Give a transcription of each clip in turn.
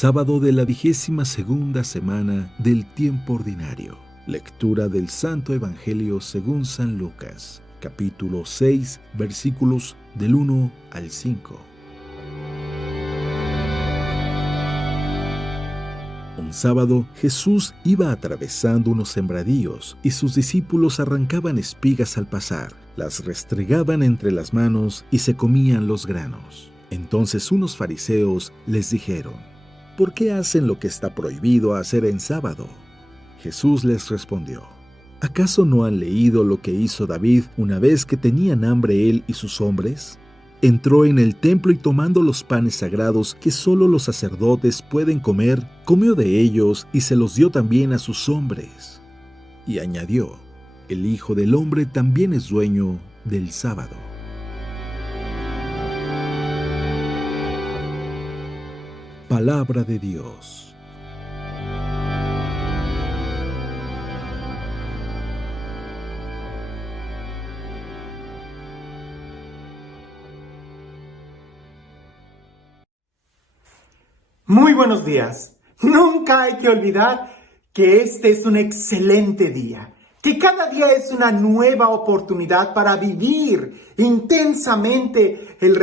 Sábado de la 22ª semana del tiempo ordinario. Lectura del Santo Evangelio según San Lucas, capítulo 6, versículos del 1 al 5. Un sábado, Jesús iba atravesando unos sembradíos y sus discípulos arrancaban espigas al pasar, las restregaban entre las manos y se comían los granos. Entonces unos fariseos les dijeron: ¿por qué hacen lo que está prohibido hacer en sábado? Jesús les respondió: ¿acaso no han leído lo que hizo David una vez que tenían hambre él y sus hombres? Entró en el templo y tomando los panes sagrados que solo los sacerdotes pueden comer, comió de ellos y se los dio también a sus hombres. Y añadió: el Hijo del Hombre también es dueño del sábado. Palabra de Dios. Muy buenos días. Nunca hay que olvidar que este es un excelente día, que cada día es una nueva oportunidad para vivir intensamente el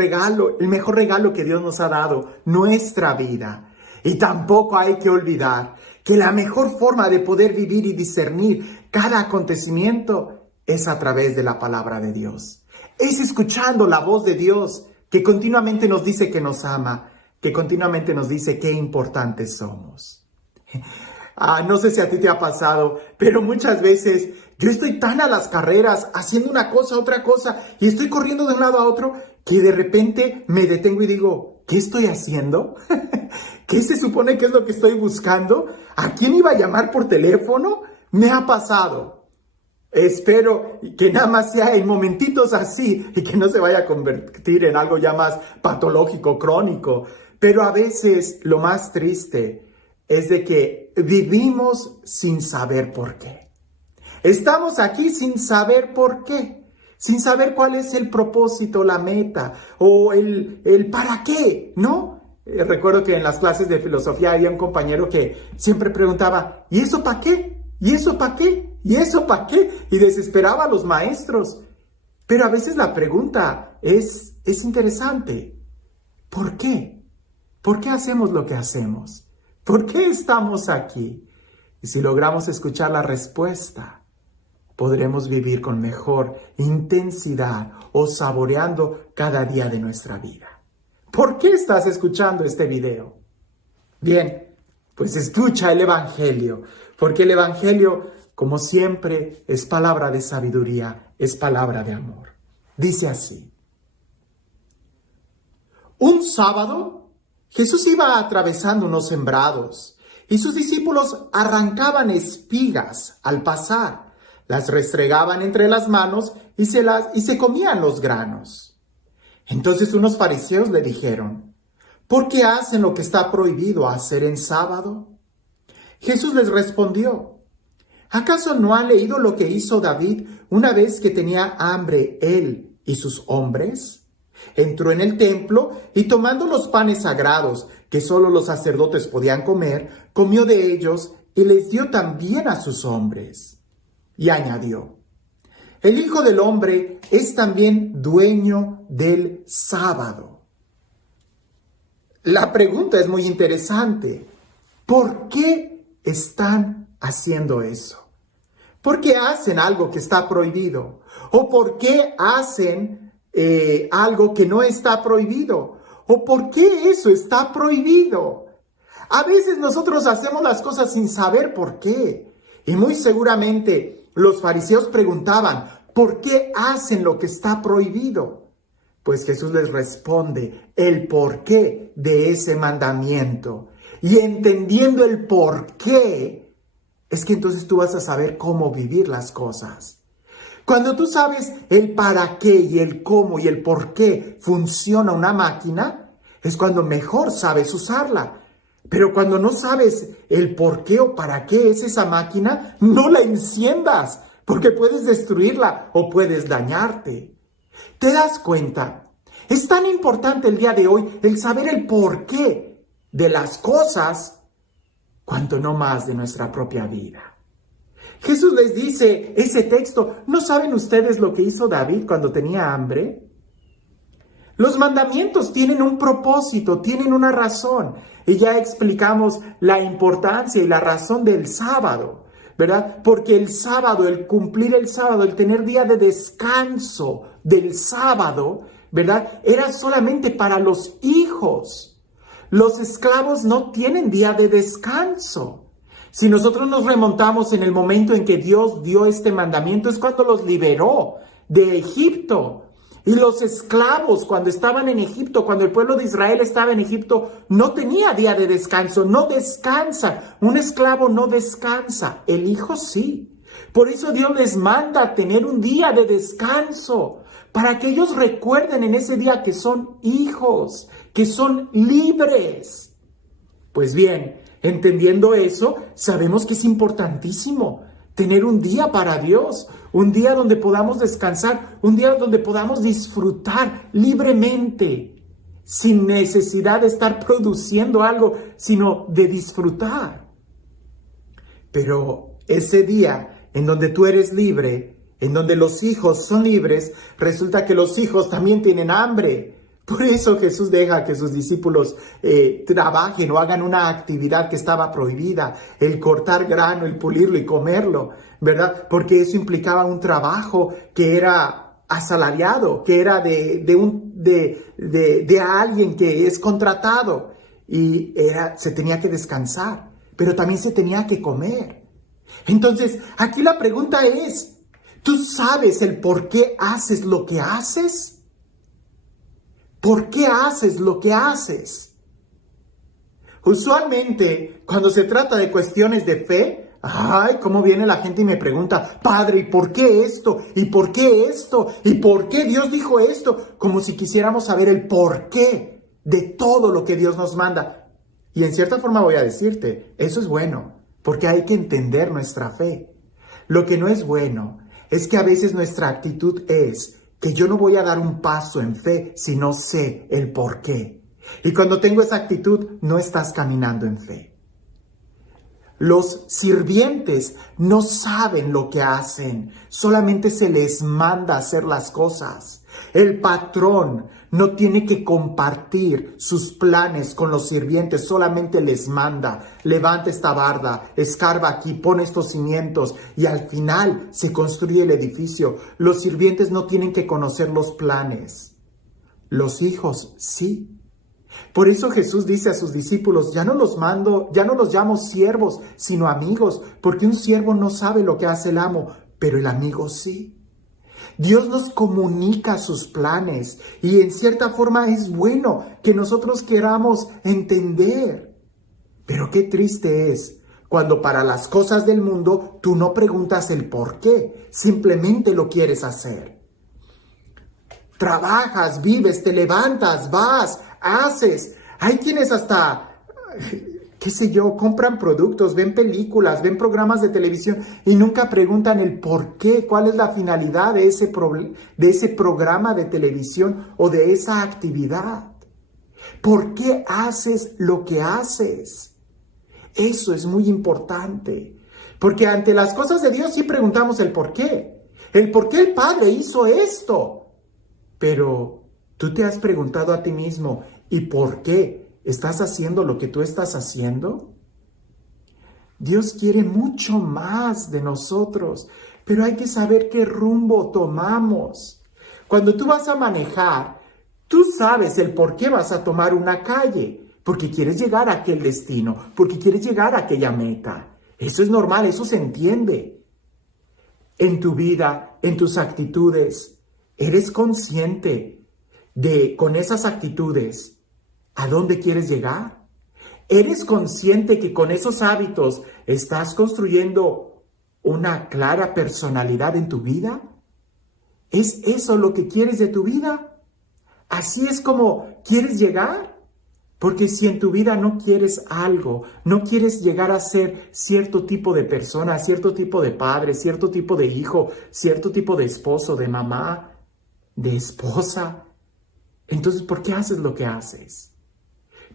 mejor regalo que Dios nos ha dado, nuestra vida. Y tampoco hay que olvidar que la mejor forma de poder vivir y discernir cada acontecimiento es a través de la palabra de Dios. Es escuchando la voz de Dios que continuamente nos dice que nos ama, que continuamente nos dice qué importantes somos. No sé si a ti te ha pasado, pero muchas veces yo estoy tan a las carreras, haciendo una cosa, otra cosa, y estoy corriendo de un lado a otro, que de repente me detengo y digo: ¿qué estoy haciendo? ¿Qué se supone que es lo que estoy buscando? ¿A quién iba a llamar por teléfono? Me ha pasado. Espero que nada más sea en momentitos así y que no se vaya a convertir en algo ya más patológico, crónico. Pero a veces lo más triste es de que vivimos sin saber por qué. Estamos aquí sin saber por qué, sin saber cuál es el propósito, la meta o el para qué, ¿no? Recuerdo que en las clases de filosofía había un compañero que siempre preguntaba: ¿y eso para qué? ¿Y eso para qué? ¿Y eso para qué? Y desesperaba a los maestros. Pero a veces la pregunta es interesante. ¿Por qué? ¿Por qué hacemos lo que hacemos? ¿Por qué estamos aquí? Y si logramos escuchar la respuesta, podremos vivir con mejor intensidad o saboreando cada día de nuestra vida. ¿Por qué estás escuchando este video? Bien, pues escucha el Evangelio, porque el Evangelio, como siempre, es palabra de sabiduría, es palabra de amor. Dice así: un sábado, Jesús iba atravesando unos sembrados y sus discípulos arrancaban espigas al pasar, las restregaban entre las manos y se comían los granos. Entonces unos fariseos le dijeron: ¿por qué hacen lo que está prohibido hacer en sábado? Jesús les respondió: ¿acaso no han leído lo que hizo David una vez que tenía hambre él y sus hombres? Entró en el templo y tomando los panes sagrados que solo los sacerdotes podían comer, comió de ellos y les dio también a sus hombres. Y añadió: el Hijo del Hombre es también dueño del sábado. La pregunta es muy interesante. ¿Por qué están haciendo eso? ¿Por qué hacen algo que está prohibido? ¿O por qué hacen algo que no está prohibido? ¿O por qué eso está prohibido? A veces nosotros hacemos las cosas sin saber por qué. Y muy seguramente los fariseos preguntaban: ¿por qué hacen lo que está prohibido? Pues Jesús les responde el porqué de ese mandamiento. Y entendiendo el porqué, es que entonces tú vas a saber cómo vivir las cosas. Cuando tú sabes el para qué y el cómo y el por qué funciona una máquina, es cuando mejor sabes usarla. Pero cuando no sabes el por qué o para qué es esa máquina, no la enciendas, porque puedes destruirla o puedes dañarte. ¿Te das cuenta? Es tan importante el día de hoy el saber el por qué de las cosas, cuanto no más de nuestra propia vida. Jesús les dice ese texto, ¿no saben ustedes lo que hizo David cuando tenía hambre? Los mandamientos tienen un propósito, tienen una razón. Y ya explicamos la importancia y la razón del sábado, ¿verdad? Porque el sábado, el cumplir el sábado, el tener día de descanso del sábado, ¿verdad? Era solamente para los hijos. Los esclavos no tienen día de descanso. Si nosotros nos remontamos en el momento en que Dios dio este mandamiento, es cuando los liberó de Egipto. Y los esclavos, cuando estaban en Egipto, cuando el pueblo de Israel estaba en Egipto, no tenía día de descanso, no descansa. Un esclavo no descansa, el hijo sí. Por eso Dios les manda tener un día de descanso, para que ellos recuerden en ese día que son hijos, que son libres. Pues bien, entendiendo eso, sabemos que es importantísimo tener un día para Dios, un día donde podamos descansar, un día donde podamos disfrutar libremente, sin necesidad de estar produciendo algo, sino de disfrutar. Pero ese día en donde tú eres libre, en donde los hijos son libres, resulta que los hijos también tienen hambre. Por eso Jesús deja que sus discípulos trabajen o hagan una actividad que estaba prohibida, el cortar grano, el pulirlo y comerlo, ¿verdad? Porque eso implicaba un trabajo que era asalariado, que era de alguien que es contratado y se tenía que descansar, pero también se tenía que comer. Entonces, aquí la pregunta es, ¿tú sabes el por qué haces lo que haces? ¿Por qué haces lo que haces? Usualmente, cuando se trata de cuestiones de fe, cómo viene la gente y me pregunta, Padre, ¿y por qué esto? ¿Y por qué esto? ¿Y por qué Dios dijo esto? Como si quisiéramos saber el por qué de todo lo que Dios nos manda. Y en cierta forma voy a decirte, eso es bueno, porque hay que entender nuestra fe. Lo que no es bueno es que a veces nuestra actitud es que yo no voy a dar un paso en fe si no sé el por qué. Y cuando tengo esa actitud, no estás caminando en fe. Los sirvientes no saben lo que hacen, solamente se les manda hacer las cosas. El patrón no tiene que compartir sus planes con los sirvientes, solamente les manda, levanta esta barda, escarba aquí, pone estos cimientos y al final se construye el edificio. Los sirvientes no tienen que conocer los planes, los hijos sí. Por eso Jesús dice a sus discípulos, ya no los llamo siervos, sino amigos, porque un siervo no sabe lo que hace el amo, pero el amigo sí. Dios nos comunica sus planes y en cierta forma es bueno que nosotros queramos entender. Pero qué triste es cuando para las cosas del mundo tú no preguntas el por qué, simplemente lo quieres hacer. Trabajas, vives, te levantas, vas, haces. Hay quienes hasta, qué sé yo, compran productos, ven películas, ven programas de televisión y nunca preguntan el por qué, cuál es la finalidad de ese programa de televisión o de esa actividad. ¿Por qué haces lo que haces? Eso es muy importante, porque ante las cosas de Dios sí preguntamos el por qué. El por qué el Padre hizo esto. Pero tú te has preguntado a ti mismo, ¿y por qué estás haciendo lo que tú estás haciendo? Dios quiere mucho más de nosotros, pero hay que saber qué rumbo tomamos. Cuando tú vas a manejar, tú sabes el por qué vas a tomar una calle, porque quieres llegar a aquel destino, porque quieres llegar a aquella meta. Eso es normal, eso se entiende. En tu vida, en tus actitudes, ¿eres consciente de, con esas actitudes, a dónde quieres llegar? ¿Eres consciente que con esos hábitos estás construyendo una clara personalidad en tu vida? ¿Es eso lo que quieres de tu vida? ¿Así es como quieres llegar? Porque si en tu vida no quieres algo, no quieres llegar a ser cierto tipo de persona, cierto tipo de padre, cierto tipo de hijo, cierto tipo de esposo, de mamá, de esposa, entonces ¿por qué haces lo que haces?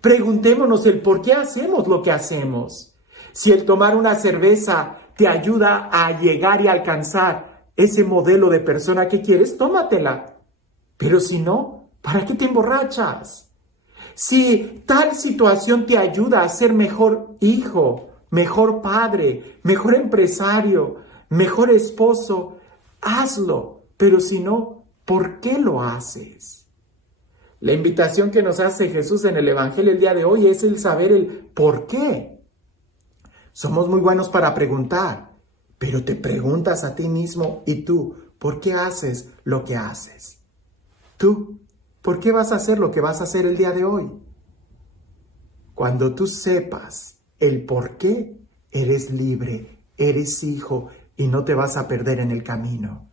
Preguntémonos el por qué hacemos lo que hacemos. Si el tomar una cerveza te ayuda a llegar y alcanzar ese modelo de persona que quieres, tómatela. Pero si no, ¿para qué te emborrachas? Si tal situación te ayuda a ser mejor hijo, mejor padre, mejor empresario, mejor esposo, hazlo. Pero si no, ¿por qué lo haces? La invitación que nos hace Jesús en el Evangelio el día de hoy es el saber el por qué. Somos muy buenos para preguntar, pero te preguntas a ti mismo y tú, ¿por qué haces lo que haces? Tú, ¿por qué vas a hacer lo que vas a hacer el día de hoy? Cuando tú sepas el por qué, eres libre, eres hijo y no te vas a perder en el camino.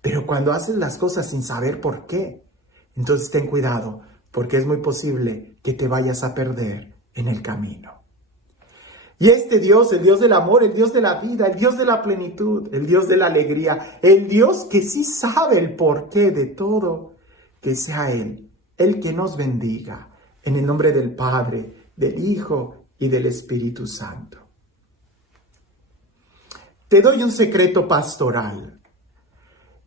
Pero cuando haces las cosas sin saber por qué, entonces ten cuidado, porque es muy posible que te vayas a perder en el camino. Y este Dios, el Dios del amor, el Dios de la vida, el Dios de la plenitud, el Dios de la alegría, el Dios que sí sabe el porqué de todo, que sea Él, el que nos bendiga, en el nombre del Padre, del Hijo y del Espíritu Santo. Te doy un secreto pastoral.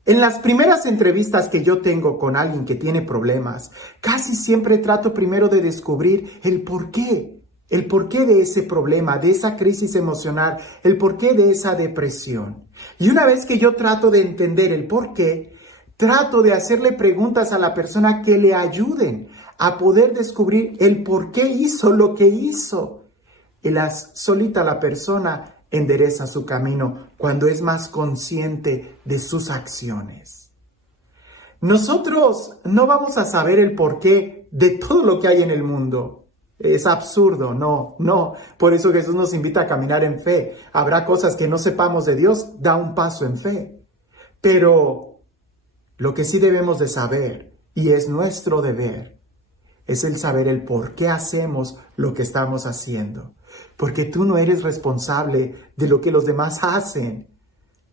En las primeras entrevistas que yo tengo con alguien que tiene problemas, casi siempre trato primero de descubrir el porqué de ese problema, de esa crisis emocional, el porqué de esa depresión. Y una vez que yo trato de entender el porqué, trato de hacerle preguntas a la persona que le ayuden a poder descubrir el por qué hizo lo que hizo. Y solita la persona endereza su camino cuando es más consciente de sus acciones. Nosotros no vamos a saber el porqué de todo lo que hay en el mundo. Es absurdo, no. Por eso Jesús nos invita a caminar en fe. Habrá cosas que no sepamos de Dios, da un paso en fe. Pero lo que sí debemos de saber, y es nuestro deber, es el saber el por qué hacemos lo que estamos haciendo. Porque tú no eres responsable de lo que los demás hacen.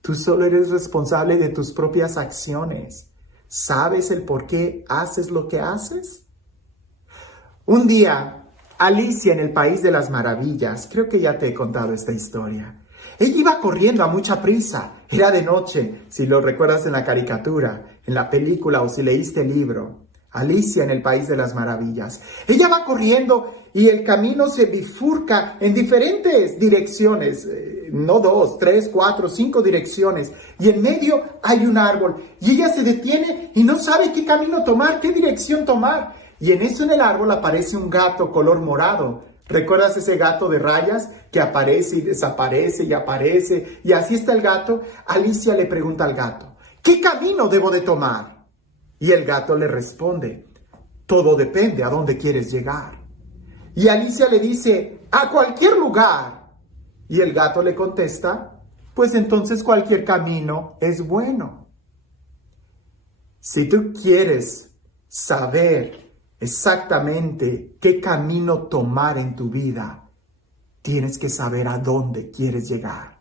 Tú solo eres responsable de tus propias acciones. ¿Sabes el por qué haces lo que haces? Un día, Alicia en el País de las Maravillas, creo que ya te he contado esta historia. Ella iba corriendo a mucha prisa. Era de noche, si lo recuerdas en la caricatura, en la película o si leíste el libro. Alicia en el País de las Maravillas. Ella va corriendo y el camino se bifurca en diferentes direcciones. No 2, 3, 4, 5 direcciones. Y en medio hay un árbol. Y ella se detiene y no sabe qué camino tomar, qué dirección tomar. Y en eso en el árbol aparece un gato color morado. ¿Recuerdas ese gato de rayas que aparece y desaparece y aparece? Y así está el gato. Alicia le pregunta al gato, ¿qué camino debo de tomar? Y el gato le responde, todo depende a dónde quieres llegar. Y Alicia le dice, a cualquier lugar. Y el gato le contesta, pues entonces cualquier camino es bueno. Si tú quieres saber exactamente qué camino tomar en tu vida, tienes que saber a dónde quieres llegar.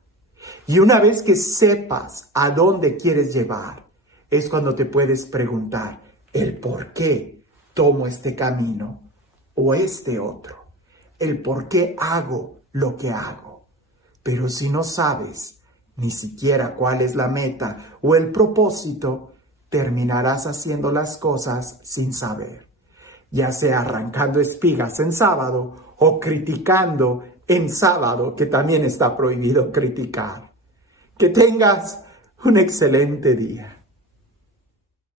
Y una vez que sepas a dónde quieres llevar, es cuando te puedes preguntar el por qué tomo este camino o este otro. El por qué hago lo que hago. Pero si no sabes ni siquiera cuál es la meta o el propósito, terminarás haciendo las cosas sin saber. Ya sea arrancando espigas en sábado o criticando en sábado, que también está prohibido criticar. Que tengas un excelente día.